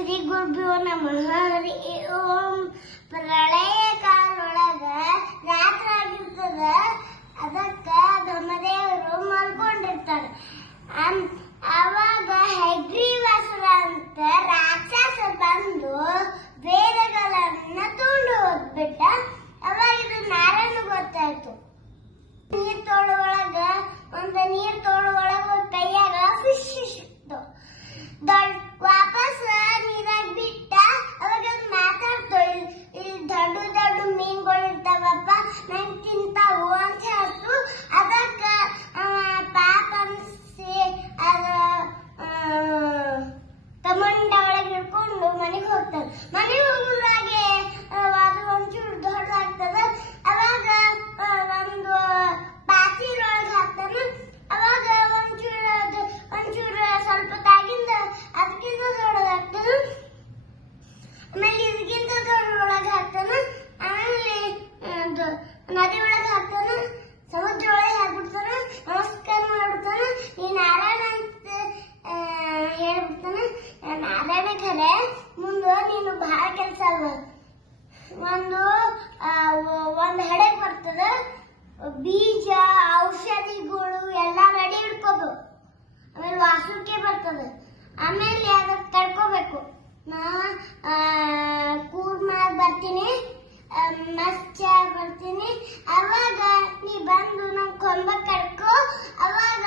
श्री गुरुभ्यो नमः हरि ओम प्रलय का ओळग ಮಾತಾಡಕರೆ ಮುಂದೆ ನೀನು ಬಹಳ ಕೆಲಸ ಒಂದು ಒಂದು ಹಡೆ ಬರ್ತದ. ಬೀಜ, ಔಷಧಿಗಳು ಎಲ್ಲ ರೆಡಿ ಇಡ್ಕೋದು. ಆಮೇಲೆ ವಾಸುಕೆ ಬರ್ತದ. ಆಮೇಲೆ ಅದಕ್ಕೆ ತಡ್ಕೋಬೇಕು. ನಾ ಕೂರ್ಮ ಬರ್ತೀನಿ ಮಸ್ಚ ಬರ್ತೀನಿ. ಅವಾಗ ನೀ ಬಂದು ನಮ್ಮ ಕೊಂಬ ಕಡ್ಕೋ ಅವಾಗ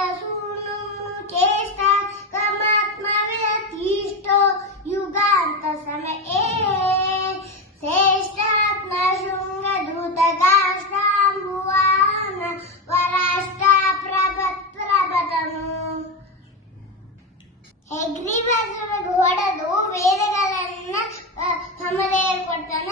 ಎಗ್ರಿ ಬಾಜು ಗೋಡದು ವೇದಗಳನ್ನ ತಮ್ಮದೇ ಕೊಡ್ತಾನ